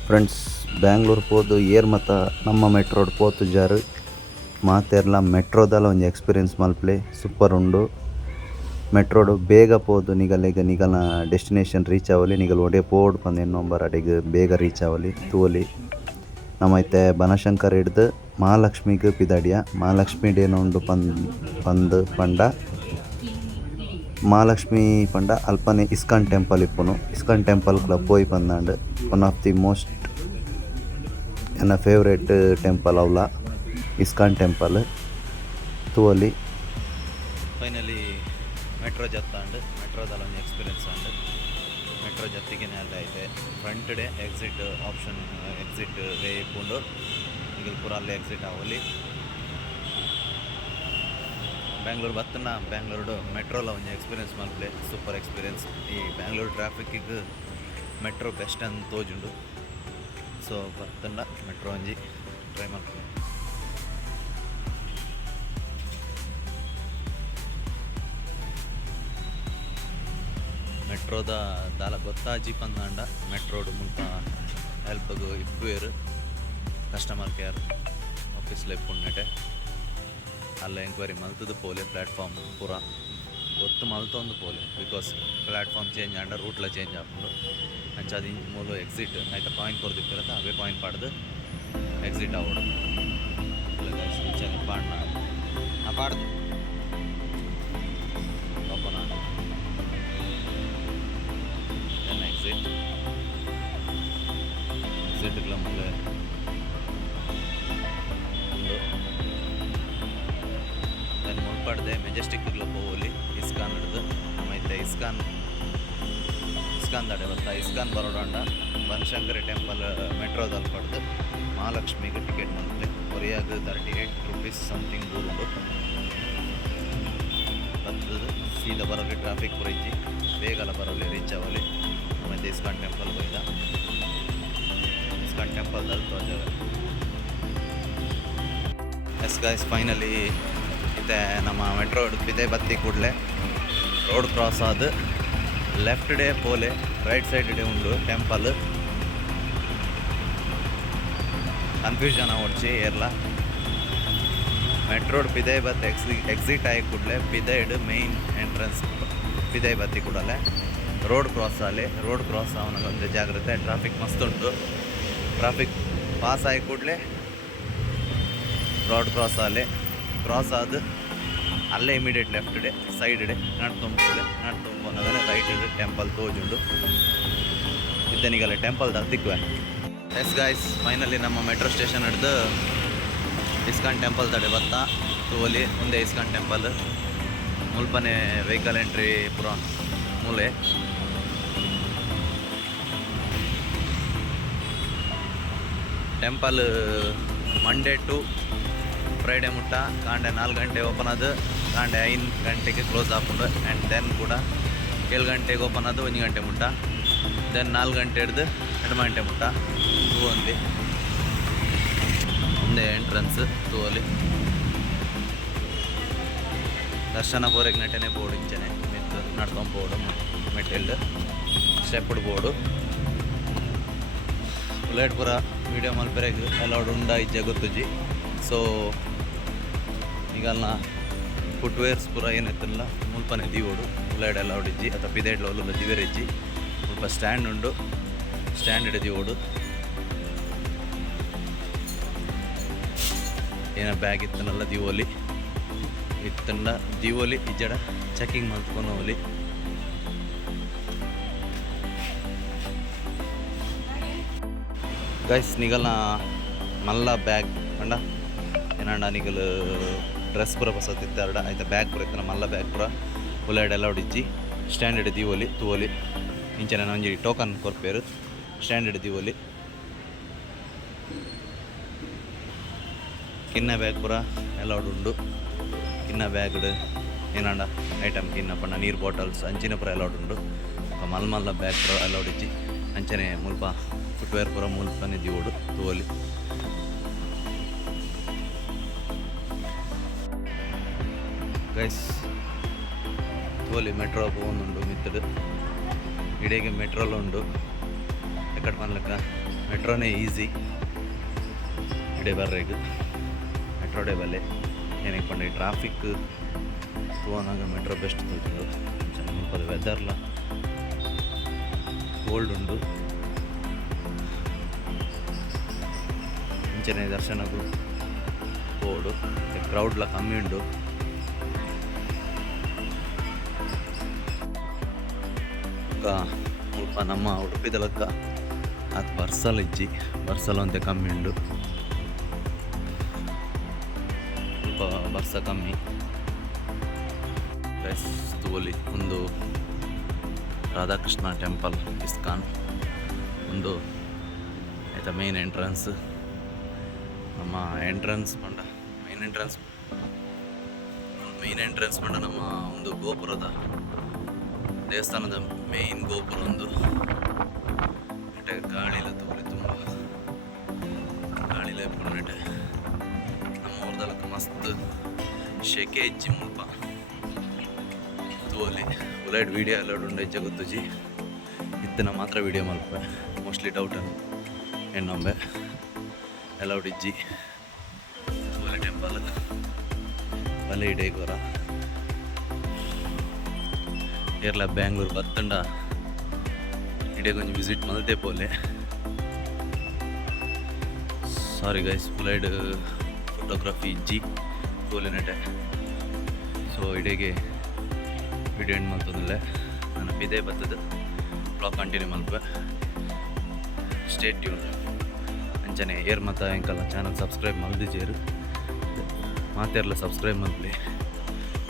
ಫ್ರೆಂಡ್ಸ್ ಬ್ಯಾಂಗ್ಳೂರು ಪೋದು ಏರ್ ಮತ್ತು ನಮ್ಮ ಮೆಟ್ರೋಡ್ ಪೋತು ಜಾರು ಮಾತೆರ್ಲ ಮೆಟ್ರೋದಲ್ಲ ಒಂಜಿ ಎಕ್ಸ್ಪೀರಿಯನ್ಸ್ ಮಲ್ಪಲೆ ಸೂಪರ್ ಉಂಡು. ಮೆಟ್ರೋಡು ಬೇಗ ಪೋದು ನಿಗಲೆಗ ನಿಗಲ ಡೆಸ್ಟಿನೇಷನ್ ರೀಚ್ ಆವಲಿ. ನಿಗಲು ಒಡೆ ಪೋಡ್ ಪಂದು ಇನ್ನೊಂಬರ ಅಡಿಗೆ ಬೇಗ ರೀಚ್ ಆವಲಿ ತೂವಲಿ. ನಮ್ಮೈತೆ ಬನಶಂಕರ್ ಹಿಡ್ದು ಮಹಾಲಕ್ಷ್ಮಿಗೆ ಪಿದಾಡಿಯ ಮಹಾಲಕ್ಷ್ಮಿ ಡೇನ ಉಂಡು ಪಂದು ಪಂಡ ಮಹಾಲಕ್ಷ್ಮಿ ಪಂಡ ಅಲ್ಪನೆ ಇಸ್ಕಾನ್ ಟೆಂಪಲ್ ಇಪ್ಪುನು. ಇಸ್ಕಾನ್ ಟೆಂಪಲ್ ಕ್ಲಬ್ ಪೋಯಿ ಪಂದಾಂಡ್ ಒನ್ ಆಫ್ ದಿ ಮೋಸ್ಟ್ ನನ್ನ ಫೇವ್ರೇಟ್ ಟೆಂಪಲ್ ಅವಲ ಇಸ್ಕಾನ್ ಟೆಂಪಲ್ ತೂವಲಿ. ಫೈನಲಿ ಮೆಟ್ರೋ ಜತ್ತಾಂಡ್ ಮೆಟ್ರೋದಲ್ಲಿ ಒಂದು ಎಕ್ಸ್ಪೀರಿಯನ್ಸ್ ಆಂಡ್ ಮೆಟ್ರೋ ಜತ್ತಿಗೆ ಎಲ್ಲ ಐತೆ. ಫ್ರಂಟ್ ಡೇ ಎಕ್ಸಿಟ್ ಆಪ್ಷನ್ ಎಕ್ಸಿಟ್ ವೇ ಇಪ್ಪುಂಡು ಈಗ ಪೂರ ಅಲ್ಲೇ ಎಕ್ಸಿಟ್ ಆವಲಿ. ಬ್ಯಾಂಗ್ಳೂರು ಬತ್ತನ ಬ್ಯಾಂಗ್ಳೂರು ಮೆಟ್ರೋಲ ಒಂದು ಎಕ್ಸ್ಪೀರಿಯನ್ಸ್ ಮಲ್ಪಲೆ ಸೂಪರ್ ಎಕ್ಸ್ಪೀರಿಯನ್ಸ್. ಈ ಬ್ಯಾಂಗ್ಳೂರು ಟ್ರಾಫಿಕ್ಕಿಗೆ ಮೆಟ್ರೋ ಬೆಸ್ಟ್ ಅಂತ ತೋಜುಂಡು. ಸೊ ಬತ್ತಂಡ ಮೆಟ್ರೋ ಒಂಜಿ ಟ್ರೈ ಮಾಡ್ತೀನಿ. ಮೆಟ್ರೋದ ದಾಲ ಗೊತ್ತಾಜಿ ಪಂದಾಂಡ ಮೆಟ್ರೋಡು ಮುಲ್ಪ ಹೆಲ್ಪ್ಗೆ ಇಪ್ಪುವೇರು ಕಸ್ಟಮರ್ ಕೇರ್ ಆಫೀಸ್ಲ ಇಪ್ಪುಂಡೆ ಅಲ್ಲ ಎಂಕ್ವೈರಿ ಮಲ್ತದು ಪೋಲೆ ಪ್ಲ್ಯಾಟ್ಫಾರ್ಮ್ ಪೂರ ಗೊತ್ತು ಮಲ್ತೊಂದು ಪೋಲೆ. ಬಿಕಾಸ್ ಪ್ಲ್ಯಾಟ್ಫಾರ್ಮ್ ಚೇಂಜ್ ಆಂಡ ರೂಟ್ಲ ಚೇಂಜ್ ಆಪುಂಡು ಅಂಚ ಅದು ಮೂಲು ಎಕ್ಸಿಟ್ ಆಯ್ತಾ ಪಾಯಿಂಟ್ ಕೊಡ್ದಿಪ್ಪಿರತ್ತ ಅವೇ ಪಾಯಿಂಟ್ ಪಾಡ್ದು ಎಕ್ಸಿಟ್ ಆಗೋಡು ಪಾಡ್ನ ಆ ಪಾಡ್ದು ಓಪನ್ ಆಗ ದೆನ್ ಎಕ್ಸಿಟ್ಗಳ ಮೂಲೆ ಒಂದು ದೆನ್ ಮುಳ್ಪಾಡ್ದೆ ಮೆಜೆಸ್ಟಿಕ್ಗಳ ಪೋಲಿ ಇಸ್ಕಾನ್ ಹಿಡ್ದು ನಮ್ಮೈತೆ ಇಸ್ಕಾನ್ ದಾಡೆ ಬರ್ತಾ ಇಸ್ಕಾನ್ ಬರೋಡಾಂಡ ಬನಶಂಕರಿ ಟೆಂಪಲ್ ಮೆಟ್ರೋದಲ್ಲಿ ಪಡೆದು ಮಹಾಲಕ್ಷ್ಮಿಗೆ ಟಿಕೆಟ್ ಮಾಡ್ತಾರೆ. ಕೊರಿಯಾಗ 38 ರೂಪೀಸ್ ಸಮಥಿಂಗ್ ದೂರ ಉಂಡು ಬರ್ತದೆ. ಸೀದಾ ಬರೋಲಿ ಟ್ರಾಫಿಕ್ ಪುರೈಜಿ ಬೇಗಲ ಬರೋಲಿ ರೀಚ್ ಆವಲಿ. ಮತ್ತು ಇಸ್ಕಾನ್ ಟೆಂಪಲ್ ಬೈದ ಇಸ್ಕಾನ್ ಟೆಂಪಲ್ದಲ್ಲಿ ತೋಜಾಗ ಎಸ್ ಗೈಸ್ ಫೈನಲಿ ಇದೆ ನಮ್ಮ ಮೆಟ್ರೋ ಹಿಡಿದಿದೆ. ಬತ್ತಿ ಕೂಡಲೇ ರೋಡ್ ಕ್ರಾಸ್ ಆದ ಲೆಫ್ಟ್ ಡೇ ಪೋಲೆ ರೈಟ್ ಸೈಡ್ ಡೇ ಉಂಡು ಟೆಂಪಲ್. ಕನ್ಫ್ಯೂಷನ್ ಓಡ್ಚಿ ಏರ್ಲ ಮೆಟ್ರೋಡ್ ಪಿದೈ ಬತ್ ಎಕ್ಸಿಟ್ ಆಗಿ ಕೂಡಲೇ ಪಿದೈಡ್ ಮೇಯ್ನ್ ಎಂಟ್ರೆನ್ಸ್ ಪಿದೈ ಬತ್ತಿ ಕೂಡಲೇ ರೋಡ್ ಕ್ರಾಸ್ ಆಲಿ. ರೋಡ್ ಕ್ರಾಸ್ ಅವನಿಗೆ ಒಂದು ಜಾಗ್ರತೆ. ಟ್ರಾಫಿಕ್ ಮಸ್ತ್ ಉಂಟು. ಟ್ರಾಫಿಕ್ ಪಾಸ್ ಆಗಿ ಕೂಡಲೇ ರೋಡ್ ಕ್ರಾಸ್ ಆಲಿ. ಕ್ರಾಸ್ ಆದ ಅಲ್ಲೇ ಇಮಿಡಿಯೇಟ್ ಲೆಫ್ಟ್ ಡೇ ಸೈಡ್ ಡೇ ನಡ್ತುಂಬುಲೆ ನಡ್ತುಂಬುನಗನೆ ರೈಟ್ ಡೇ ಟೆಂಪಲ್ ತೋಜುಂಡು ಇದ್ದನಿಗಲ್ಲ ಟೆಂಪಲ್ ದತ್ತಿಕ್ವೆ. ಎಸ್ ಗೈಸ್ ಫೈನಲಿ ನಮ್ಮ ಮೆಟ್ರೋ ಸ್ಟೇಷನ್ ಹಿಡ್ದು ಇಸ್ಕಾನ್ ಟೆಂಪಲ್ ತಡೆ ಬತ್ತ ತೋಲಿ ಒಂದೇ ಇಸ್ಕಾನ್ ಟೆಂಪಲ್ ಮುಲ್ಪನೆ ವೆಹಿಕಲ್ ಎಂಟ್ರಿ ಪುರ ಮೂಲೆ. ಟೆಂಪಲ್ ಮಂಡೇ ಟು ಫ್ರೈಡೇ ಮುಟ್ಟ ಕಾಂಡೆ 4 ಗಂಟೆ ಓಪನ್ ಅದು ಕಾಂಡೆ 5 ಗಂಟೆಗೆ ಕ್ಲೋಸ್ ಆಪುಂಡು. ಆ್ಯಂಡ್ ದೆನ್ ಕೂಡ 7 ಗಂಟೆಗೆ ಓಪನ್ ಅದು 1 ಗಂಟೆ ಮುಟ್ಟ. ದೆನ್ 4 ಗಂಟೆ ಹಿಡ್ದು 2 ಗಂಟೆ ಮುಟ್ಟ ತೂ ಒಂದಿ ಒಂದೇ ಎಂಟ್ರೆನ್ಸ್ ತೂವಲ್ಲಿ ದರ್ಶನ ಬೋರೆಗೆ ನೆಟ್ಟನೆ ಬೋರ್ಡ್ ಇಂಚನೆ ಮೆತ್ತು ನಡ್ಕೊಂಡು ಬೋರ್ಡು ಮೆಟ್ಟೆಲ್ಡು ಸ್ಟೆಪ್ಡ್ ಬೋರ್ಡು ಬುಲೆಟ್ ಪೂರ ವೀಡಿಯೋ ಮಲ್ಪೆರೆಗ್ ಅಲೌಡ್ ಉಂಡ ಇಜ್ಜೆ ಗೊತ್ತುಜಿ. ಸೊ ಈಗಲ್ಲ ಫುಟ್ವೇರ್ಸ್ ಪೂರ ಏನೈತಲ್ಲ ಮುಲ್ಪನೆ ದೀವೋಡು ಬುಲೆಟ್ ಅಲೌಡ್ ಇಜ್ಜಿ ಅಥವಾ ಪಿದೇಡ್ಲ ಒಲ್ಲ ದಿವೇರ್ ಇಜ್ಜಿ ಮುಲ್ಪ ಸ್ಟ್ಯಾಂಡ್ ಉಂಡು ಸ್ಟ್ಯಾಂಡ್ ಇಡ ದೀವೋಡು ಏನ ಬ್ಯಾಗ್ ಇತ್ತನಲ್ಲ ದೀವೋಲಿ ಇತ್ತಂಡ ದೀವೋಲಿ ಇಜ್ಜಡ ಚೆಕಿಂಗ್ ಮಲ್ತ್ಕೊಂಡು ಹೋಗ್ಲಿ. ಗೈಸ್ ನಿಗಲ ಮಲ್ಲ ಬ್ಯಾಗ್ ಅಂಡ ಏನಂಡ ನಿಗಲು ಡ್ರೆಸ್ ಪೂರ ಬಸ ತಿತ್ತಾರಡ ಆಯ್ತಾ ಬ್ಯಾಗ್ ಪೂರ ಇತ್ತನ ಮಲ್ಲ ಬ್ಯಾಗ್ ಪೂರ ಬುಲೆಟ್ ಅಲೌಡ್ ಇಜ್ಜಿ ಸ್ಟ್ಯಾಂಡರ್ಡ್ ದೀವೋಲಿ ತೂವೋಲಿ ಇಂಚನೆ ಒಂಜಿ ಟೋಕನ್ ಕೊರ್ಪೇರು ಸ್ಟ್ಯಾಂಡರ್ಡ್ ದೀವೋಲಿ. ಕಿನ್ನ ಬ್ಯಾಗ್ ಪೂರ ಅಲೌಡ್ ಉಂಡು. ಕಿನ್ನ ಬ್ಯಾಗ್ಡ್ ಏನಂಡ ಐಟಮ್ ಕಿನ್ನ ಪಂಡ ನೀರು ಬಾಟಲ್ಸ್ ಅಂಚಿನ ಪೂರ ಅಲೌಡ್ ಉಂಡು. ಮಲ್ಲ ಬ್ಯಾಗ್ ಪೂರ ಅಲೌಡ್ ಇಜ್ಜಿ ಅಂಚನೆ ಮುಲ್ಪ ಫುಟ್ವೇರ್ ಪೂರ ಮುಲ್ಪನೆ ದೀವೋಡು ತೂವೋಲಿ. ಗೈಸ್ ತೂವೋಲಿ ಮೆಟ್ರೋ ಪೋವೊಂದುಂಡು ಮಿತ್ತುಡು ಇಡೆಗೆ ಮೆಟ್ರೋಲ್ ಉಂಡು. ಎಕ್ಕಡ ಮನ್ಲಕ್ಕ ಮೆಟ್ರೋನೇ ಈಸಿ ಇಡೆ ಬರ್ರೆಗ್ ಮೆಟ್ರೋಡೆ ಬಲ್ಲೆ ಏನಕ್ಕೆ ಪಂಡ ಈ ಟ್ರಾಫಿಕ್ ತೂವನಾಗ ಮೆಟ್ರೋ ಬೆಸ್ಟ್ ತೋಜುಂಡು. ಮುಲ್ಪದ ವೆದರ್ಲ ಕೋಲ್ಡ್ ಉಂಡು ಇಂಚನೆ ದರ್ಶನಗೂ ಪೋಡು ಕ್ರೌಡ್ಲ ಕಮ್ಮಿ ಉಂಡು. ಮುಲ್ಪ ನಮ್ಮ ಉಡುಪಿದಲಕ್ಕ ಅದು ಬರ್ಸಲ್ ಇಜ್ಜಿ ಬರ್ಸಲ್ ಅಂತೆ ಕಮ್ಮಿ ಉಂಡು. ಸ್ವಲ್ಪ ಬರ್ಸ ಕಮ್ಮಿ ತೂವಲಿ ಒಂದು ರಾಧಾಕೃಷ್ಣ ಟೆಂಪಲ್ ಇಸ್ಕಾನ್ ಒಂದು ಆಯ್ತಾ ಮೇನ್ ಎಂಟ್ರೆನ್ಸ್ ನಮ್ಮ ಎಂಟ್ರೆನ್ಸ್ ಪಂಡ ಮೇನ್ ಎಂಟ್ರೆನ್ಸ್ ಪಂಡ ನಮ್ಮ ಒಂದು ಗೋಪುರದ ದೇವಸ್ಥಾನದ ಮೇನ್ ಗೋಪುರ ಒಂದು ನೆಟ್ಟೆ ಗಾಳಿಲ ತೋಲಿ ತುಂಬ ಗಾಳಿಲ ಪುರ ನೆಟ್ಟೆ ನಮ್ಮ ಊರ್ದಲಕ್ಕ ಮಸ್ತ್ ಶೆಕೆ ಇಜ್ಜಿ ಮುಲ್ಪ ತೂವಲಿ ಬುಲೆಟ್ ವೀಡಿಯೋ ಅಲೌಡ್ ಉಂಡ ಇಜ್ಜ ಗೊತ್ತುಜಿ ಇತ್ತನ ಮಾತ್ರ ವೀಡಿಯೋ ಮಲ್ಪೆ ಮೋಸ್ಟ್ಲಿ ಡೌಟ್ ಎನ್ನೊಂಬೆ ಅಲೌಡ್ ಇಜ್ಜಿ ತೂವಲಿ ಟೆಂಪಲ್ ಬಲೆ ಇಡೇಗೋರ ಏರ್ಲ ಬ್ಯಾಂಗ್ಳೂರು ಬತ್ತಂಡ ಇಡೇಗೊಂದು ವಿಸಿಟ್ ಮಲ್ತೆ ಪೋಲೆ. ಸಾರಿ ಗೈಸ್ ಬುಲೆಟ್ ಫೋಟೋಗ್ರಫಿ ಇಜ್ಜಿ ತೋಲೆ ನೆಟೆ. ಸೊ ಇಡೆಗೆ ವಿಡಿಯೋ ಎಂಡ್ ಮಲ್ತೊಂದಿಲ್ಲ ನಾನು ಇದೇ ಬರ್ತದೆ ಬ್ಲಾಗ್ ಕಂಟಿನ್ಯೂ ಮಲ್ಪೆ. ಸ್ಟೇ ಟ್ಯೂನ್ ಅಂಚನೆ ಏರ್ ಮತ್ತು ಎಂಕಲ್ಲ ಚಾನಲ್ ಸಬ್ಸ್ಕ್ರೈಬ್ ಮಲ್ದಿಜೇರು ಮಾತೆರ್ಲ ಸಬ್ಸ್ಕ್ರೈಬ್ ಮಲ್ಪಲಿ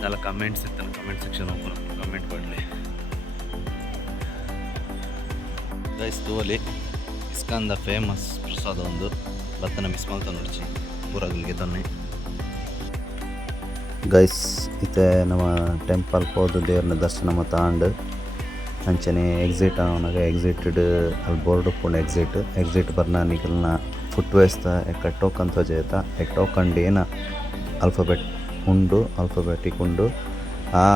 ಎಲ್ಲ ಕಮೆಂಟ್ಸ್ ಇರ್ತಾನೆ ಕಮೆಂಟ್ ಸೆಕ್ಷನ್ ಓಪನ್ ಕಮೆಂಟ್ ಕೊಡಲಿ. ಗೈಸ್ ತೂವಲಿ ಇಸ್ಕಾನ್ದ ಫೇಮಸ್ ಪ್ರಸಾದ ಒಂದು ಭತ್ತನ ಮಿಸ್ ಮಾಡ್ತಾ ನೋಡ್ಚಿ ಊರಾಗಲಿಗೆ ತೊನ್ನೆ. ಗೈಸ್ ಇತ್ತೆ ನಮ್ಮ ಟೆಂಪಲ್ ಹೋದು ದೇವ್ರನ್ನ ದರ್ಶನ ತಾಂಡು ಅಂಚನೆ ಎಕ್ಸಿಟ್ ಅವನಾಗ ಎಕ್ಸಿಟೆಡ್ ಅಲ್ಲಿ ಬೋರ್ಡ್ ಉಪ್ಪುಂಡು ಎಕ್ಸಿಟ್ ಬರ್ನ ನಿಖಲ್ನ ಫುಟ್ ವೇಸ್ತ ಎಕ್ಕ ಟೋಕನ್ ತೋಜೇತ ಎಕ್ ಟೋಕನ್ ಏನ ಆಲ್ಫಬೆಟ್ ಉಂಡು ಆಲ್ಫಬೆಟಿಕ್ ಉಂಡು ಆ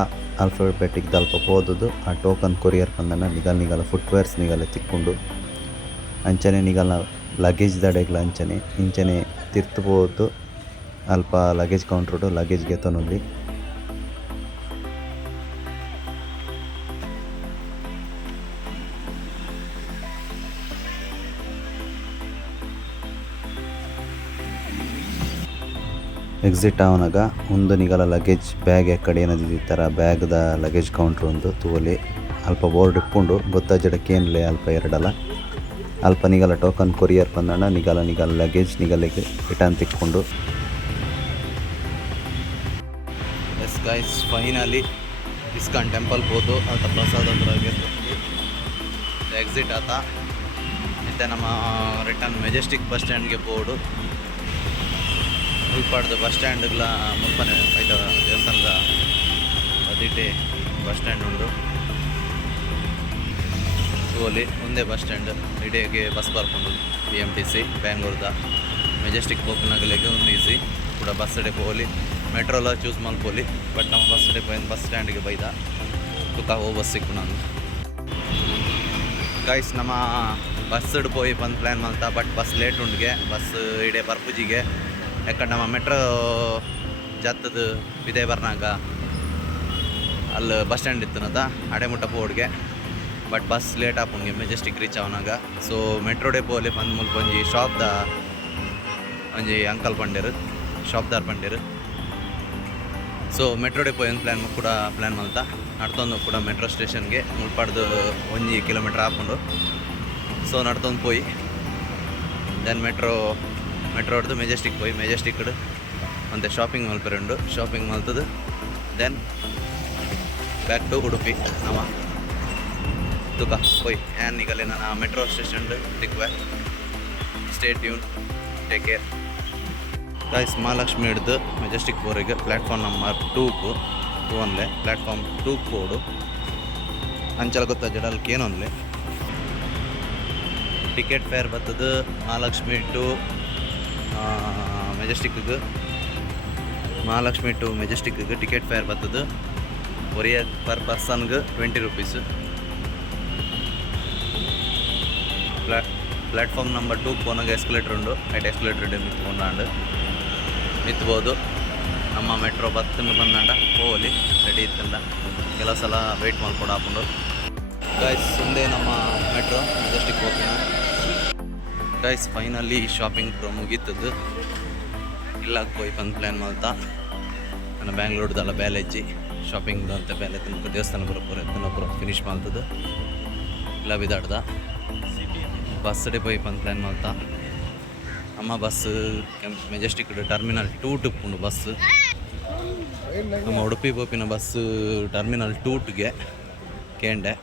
ಆಲ್ಫಬೆಟಿಕ್ ದಲ್ಪ ಹೋದುದು ಆ ಟೋಕನ್ ಕೊರಿಯರ್ ಪಂದನ ನಿಗಲ ಫುಟ್ವೇರ್ಸ್ ನಿಗಲ ತಿಕ್ಕೊಂಡು ಅಂಚನೆ ನಿಗಲ ಲಗೇಜ್ ದಡೆಗ್ಲ ಅಂಚನೆ ಇಂಚನೆ ತಿರ್ತು ಹೋದು ಅಲ್ಪ ಲಗೇಜ್ ಕೌಂಟ್ರುಡು ಲಗೇಜ್ಗೆ ತೊನಲ್ಲಿ. ಎಕ್ಸಿಟ್ ಅವನಾಗ ಒಂದು ನಿಗಲ ಲಗೇಜ್ ಬ್ಯಾಗ್ ಎಕ್ಕಡೆ ಏನದಿತ್ತರ ಬ್ಯಾಗ್ದ ಲಗೇಜ್ ಕೌಂಟ್ರ್ ಒಂದು ತೂವಲಿ ಅಲ್ಪ ಬೋರ್ಡ್ ಇಪ್ಪುಂಡು ಗೊತ್ತಾಜಡಕ್ಕೇನ್ಲೆ ಅಲ್ಪ ಎರಡಲ್ಲ ಅಲ್ಪ ನಿಗಲ ಟೋಕನ್ ಕೊರಿಯರ್ ಪಂದಣ್ಣ ನಿಗಲ ಲಗೇಜ್ ನಿಗಲಿಗೆ ರಿಟರ್ನ್ ತಿಕ್ಕೊಂಡು. Yes guys finally ISKCON temple ಹೋದು ಅಂತ ಪ್ರಸಾದ ಎಕ್ಸಿಟ್ ಆತ ಮತ್ತು ನಮ್ಮ ರಿಟರ್ನ್ ಮೆಜೆಸ್ಟಿಕ್ ಬಸ್ ಸ್ಟ್ಯಾಂಡ್ಗೆ ಹೋಡು. ಮುಲ್ಪಾಡ್ದು ಬಸ್ ಸ್ಟ್ಯಾಂಡ್ಗಳ ಮುಲ್ಪನೆ ಆಯ್ತಾ ದೇವಸ್ಥಾನದ ಅದಿಟ್ಟೆ ಬಸ್ ಸ್ಟ್ಯಾಂಡ್ ಉಂಡು ತೂವಲಿ ಒಂದೇ ಬಸ್ ಸ್ಟ್ಯಾಂಡ್ ಇಡೀಗೆ ಬಸ್ ಬರ್ಕೊಂಡು BMTC ಬ್ಯಾಂಗ್ಳೂರ್ದ ಮೆಜೆಸ್ಟಿಕ್ ಹೋಗ್ನಾಗಲಿಗೆ ಒಂದು ಈಸಿ ಕೂಡ ಬಸ್ ಡೇ ಹೋಗಲಿ ಮೆಟ್ರೋಲ ಚೂಸ್ ಮಲ್ಪೋಲಿ ಬಟ್ ನಮ್ಮ ಬಸ್ ಡೇ ಹೋಗಿ ಬಸ್ ಸ್ಟ್ಯಾಂಡಿಗೆ ಬೈದ ತುಕ ಹೋ ಬಸ್ ಸಿಕ್ಕು ನಾನು. ಗೈಸ್ ನಮ್ಮ ಬಸ್ ಪೋಯಿ ಬಂದು ಪ್ಲ್ಯಾನ್ ಮಾಡ್ತಾ ಬಟ್ ಬಸ್ ಲೇಟ್ ಉಂಡ್ಗೆ ಬಸ್ ಇಡೇ ಬರ್ಪುಜಿಗೆ ಯಾಕಂದ್ರೆ ನಮ್ಮ ಮೆಟ್ರೋ ಜಾತದ ವಿದೇ ಬರ್ನಾಗ ಅಲ್ಲಿ ಬಸ್ ಸ್ಟ್ಯಾಂಡ್ ಇತ್ತನದ ಅಡೆಮುಟ್ಟ ಪೋಡ್ಗೆ ಬಟ್ ಬಸ್ ಲೇಟ್ ಆಪುಂಗೆ ಮೆಜೆಸ್ಟಿಕ್ ರೀಚ್ ಅವನಾಗ ಸೊ ಮೆಟ್ರೋ ಡೆಪೋಲಿ ಬಂದು ಮುಲ್ಪ ಒಂಜಿ ಶಾಪ್ದ ಒಂಜಿ ಅಂಕಲ್ ಪಂಡೇರು ಶಾಪ್ದಾರ್ ಪಂಡೇರು ಸೊ ಮೆಟ್ರೋ ಡೆಪೋ ಏನು ಪ್ಲ್ಯಾನ್ ಮಾಡ್ತಾ ನಡ್ತೊಂದು ಕೂಡ ಮೆಟ್ರೋ ಸ್ಟೇಷನ್ಗೆ ಮುಲ್ಪಾಡ್ದು 1 ಕಿಲೋಮೀಟ್ರ್ ಹಾಕೊಂಡು ಸೊ ನಡ್ತೊಂದು ಪೋಯಿ ದೆನ್ ಮೆಟ್ರೋ ಹೊಡೆದು ಮೆಜೆಸ್ಟಿಕ್ ಪೋಯಿ ಮೆಜೆಸ್ಟಿಕ್ ಮತ್ತು ಶಾಪಿಂಗ್ ಮಲ್ಪೆರುಂಡು ಶಾಪಿಂಗ್ ಮಲ್ತದು ದೆನ್ ಬ್ಯಾಕ್ ಟು ಉಡುಪಿ ನಮ್ಮ ತುಕ ಪೋಯ್ ಆ್ಯನ್ ಈಗಲೇ ನಾನು ಮೆಟ್ರೋ ಸ್ಟೇಷನ್ ತಿಕ್ವೆ stay tune take care guys Mahalakshmi ಹಿಡ್ದು ಮೆಜೆಸ್ಟಿಕ್ ಬೋರಿಗೆ ಪ್ಲ್ಯಾಟ್ಫಾರ್ಮ್ ನಂಬರ್ 2 ಒಂದೇ ಪ್ಲ್ಯಾಟ್ಫಾರ್ಮ್ 2 ಪೋಡು ಅಂಚಲ ಗೊತ್ತ ಜಡಲ್ಕೆ ಏನೊಂದ್ಲೆ ಟಿಕೆಟ್ ಫೇರ್ ಬರ್ತದೆ ಮಹಾಲಕ್ಷ್ಮಿ ಟು ಮೆಜೆಸ್ಟಿಕ್ಗೆ ಟಿಕೆಟ್ ಫೇರ್ ಬರ್ತದೆ ಒರಿಯ ಪರ್ ಪರ್ಸನ್ಗೆ 20 ರೂಪೀಸು ಪ್ಲ್ಯಾಟ್ಫಾರ್ಮ್ ನಂಬರ್ 2 ಪೋನಾಗ ಎಸ್ಕಲೇಟ್ರ್ ಉಂಡು ಐಟ್ ಎಸ್ಕಲೇಟ್ರ್ ಮಿತ್ಬೋದು ನಮ್ಮ ಮೆಟ್ರೋ ಬತ್ತಂಡು ಬಂದಂಡ ಹೋಗಲಿ ರೆಡಿ ಇತ್ತಂಡ ಕೆಲವು ಸಲ ವೆಯ್ಟ್ ಮಾಡ್ಕೊಂಡು ಹಾಕೊಂಡು ಗೈಸ್ ಮುಂದೆ ನಮ್ಮ ಮೆಟ್ರೋ ಮೆಜೆಸ್ಟಿಕ್ ಹೋಗ್ತೀನ ಗೈಸ್ ಫೈನಲಿ ಶಾಪಿಂಗ್ ಮುಗೀತದ್ದು ಇಲ್ಲಾಗ ಹೋಗಿ ಬಂದು ಪ್ಲ್ಯಾನ್ ಮಾಡ್ತಾ ನನ್ನ ಬ್ಯಾಂಗ್ಳೂರ್ದಲ್ಲ ಬ್ಯಾಲೆಜ್ಜಿ ಶಾಪಿಂಗ್ದು ಅಂತ ಬ್ಯಾಲೆ ತನಕ ದೇವಸ್ಥಾನ ಬರೋಪುರ ಫಿನಿಶ್ ಮಾಡ್ತದ್ದು ಇಲ್ಲ ಬಿದಾಡ್ದ ಬಸ್ ಡೆ ಹೋಗಿ ಬಂದು ಪ್ಲ್ಯಾನ್ ಮಾಡ್ತಾ ನಮ್ಮ ಬಸ್ ಮೆಜೆಸ್ಟಿಕ್ ಟರ್ಮಿನಲ್ 2 ಉಂಡು ಬಸ್ ನಮ್ಮ ಉಡುಪಿ ಬೋಪಿನ ಬಸ್ ಟರ್ಮಿನಲ್ 2ಗೆ ಕೇಂಡೆ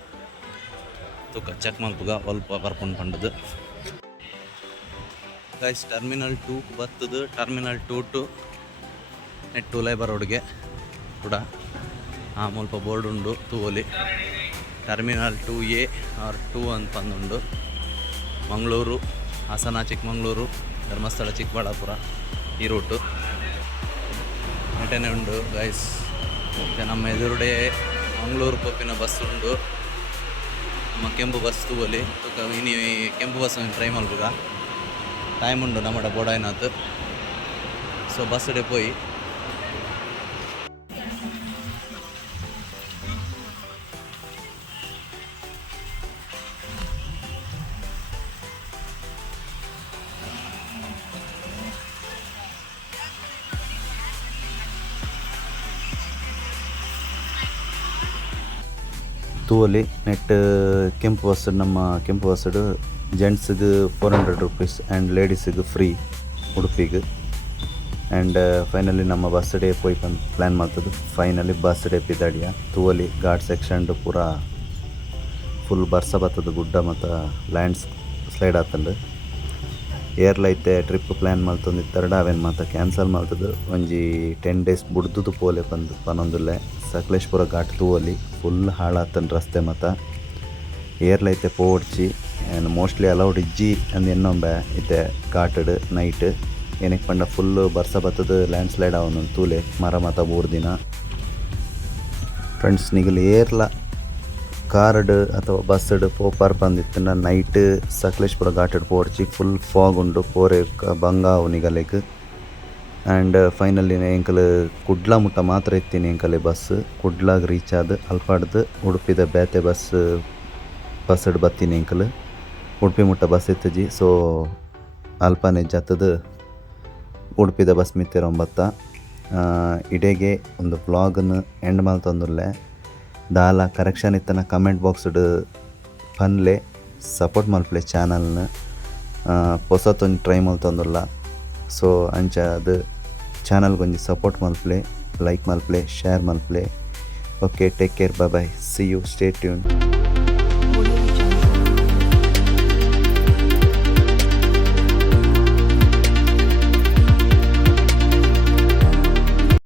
ತುಕ ಚೆಕ್ ಮಲ್ಪುಗ ಒಲ್ಪ ಬರ್ಕೊಂಡು ಪಂಡದು ಗೈಸ್ ಟರ್ಮಿನಲ್ 2 ಬರ್ತದು ಟರ್ಮಿನಲ್ 2 ಟು ನೆಟ್ಟು ಲೈಬರ್ ರೋಡ್ಗೆ ಕೂಡ ಮುಲ್ಪ ಬೋರ್ಡ್ ಉಂಡು ತೂವಲಿ ಟರ್ಮಿನಲ್ 2A ಆರ್ 2 ಅಂತ ಅಂದುಂಡು ಮಂಗಳೂರು ಹಾಸನ ಚಿಕ್ಕಮಂಗ್ಳೂರು ಧರ್ಮಸ್ಥಳ ಚಿಕ್ಕಬಳ್ಳಾಪುರ ಈ ರೂಟು ನೆಟನೆ ಉಂಡು ಗೈಸ್ ಮತ್ತು ನಮ್ಮ ಎದುರುಡೆ ಮಂಗಳೂರು ಪೋಪಿನ ಬಸ್ ಉಂಡು ನಮ್ಮ ಕೆಂಪು ಬಸ್ ತೂವಲಿ ಇನಿ ಕೆಂಪು ಬಸ್ ಟ್ರೈ ಮಲ್ಪುಗ ಟೈಮ್ ಉಂಡು ನಮ್ಮ ಬೋಡಾಯ್ನಾಥ್ ಸೊ ಬಸ್ ಡೆ ಪೋಯಿ ತೂವಲಿ ನೆಟ್ ಕೆಂಪು ಬಸ್ ನಮ್ಮ ಕೆಂಪು ಬಸ್ಸಡು ಜೆಂಟ್ಸಿಗೆ 400 ರೂಪೀಸ್ ಆ್ಯಂಡ್ ಲೇಡೀಸಿಗೆ ಫ್ರೀ ಉಡುಪಿಗೆ ಆ್ಯಂಡ್ ಫೈನಲಿ ನಮ್ಮ ಬಸ್ ಡೇ ಪೋಯ್ ಬಂದು ಪ್ಲ್ಯಾನ್ ಮಾಡ್ತದ್ದು ಫೈನಲಿ ಬಸ್ ಡೇ ಪಿದಾಡಿಯ ತೂವಲಿ ಘಾಟ್ ಸೆಕ್ಷನ್ ಪೂರ ಫುಲ್ ಬರ್ಸ ಬರ್ತದೆ ಗುಡ್ಡ ಮತ್ತು ಲ್ಯಾಂಡ್ಸ್ ಸ್ಲೈಡ್ ಆಗ್ತಂಡು ಏರ್ಲೈತೆ ಟ್ರಿಪ್ ಪ್ಲ್ಯಾನ್ ಮಲ್ತೊಂದಿತ್ತರಡ ಅವೇನು ಮಾತ ಕ್ಯಾನ್ಸಲ್ ಮಾಡ್ತದ್ದು ಒಂಜಿ 10 ಡೇಸ್ ಬುಡ್ದು ಪೋಲೆ ಬಂದು ಪನ್ನೊಂದುಲ್ಲೆ ಸಕಲೇಶ್ಪುರ ಘಾಟ್ ತೂವಲಿ ಫುಲ್ ಹಾಳಾತಂಡು ರಸ್ತೆ ಮತ್ತು ಏರ್ಲೈತೆ ಪೋಡ್ಚಿ ಮೋಸ್ಟ್ಲಿ ಅಲೌಡ್ ಇಜ್ಜಿ ಅಂದು ಎನ್ನೊಂಬೆ ಇತ್ತೆ ಘಾಟಡ್ ನೈಟ್ ಏನಕ್ಕೆ ಪಂಡ ಫುಲ್ ಬರ್ಸ ಬತ್ತದ ಲ್ಯಾಂಡ್ ಸ್ಲೈಡ್ ಅವನೊಂದು ತೂಲೆ ಮರ ಮತ 3 ದಿನ ಫ್ರೆಂಡ್ಸ್ ನಿಗಲು ಏರ್ಲ ಕಾರ್ಡ್ ಅಥವಾ ಬಸ್ಸಡ್ ಪೋಪಾರ್ ಬಂದಿತ್ತು ನೈಟ್ ಸಕಲೇಶ್ಪುರ ಘಾಟಡ್ ಪೋಡ್ಚಿ ಫುಲ್ ಫಾಗ್ ಉಂಡು ಪೋರೆ ಬಂಗಾವು ನಿಗಲೆಗ್ ಆ್ಯಂಡ್ ಫೈನಲಿ ಎಂಕಲ್ ಕುಡ್ಲ ಮುಟ್ಟ ಮಾತ್ರ ಎತ್ತೀನಿ ಎಂಕಲೆ ಬಸ್ ಕುಡ್ಲಾಗ ರೀಚ್ ಆದ ಅಲ್ಪಾಡ್ದು ಉಡುಪಿದ ಬೇತೆ ಬಸ್ಸಡ್ ಬತ್ತೀನಿ ಎಂಕಲ್ ಉಡುಪಿ ಮುಟ್ಟ ಬಸ್ ಎತ್ತಜಿ ಸೊ ಅಲ್ಪನೆ ಜತ್ತದು ಉಡುಪಿದ ಬಸ್ ಮಿತ್ತಿರೊಂಬತ್ತ ಇಡೆಗೆ ಒಂದು ವ್ಲಾಗನ್ನು ಎಂಡ್ ಮಲ್ತೊಂದುಲ್ಲೆ ದಾಲ ಕರೆಕ್ಷನ್ ಇತ್ತನ ಕಮೆಂಟ್ ಬಾಕ್ಸ್ಡ್ ಪನ್ಲೆ ಸಪೋರ್ಟ್ ಮಲ್ಪಲೆ ಚಾನಲ್ನ ಹೊಸತೊಂದು ಟ್ರೈ ಮಲ್ತೊಂದುಲ್ಲ ಸೊ ಅಂಚ ಅದು ಚಾನಲ್ಗೊಂದು ಸಪೋರ್ಟ್ ಮಲ್ಪಲೆ ಲೈಕ್ ಮಲ್ಪಲೆ ಶೇರ್ ಮಲ್ಪಲೆ okay take care bye see you stay tune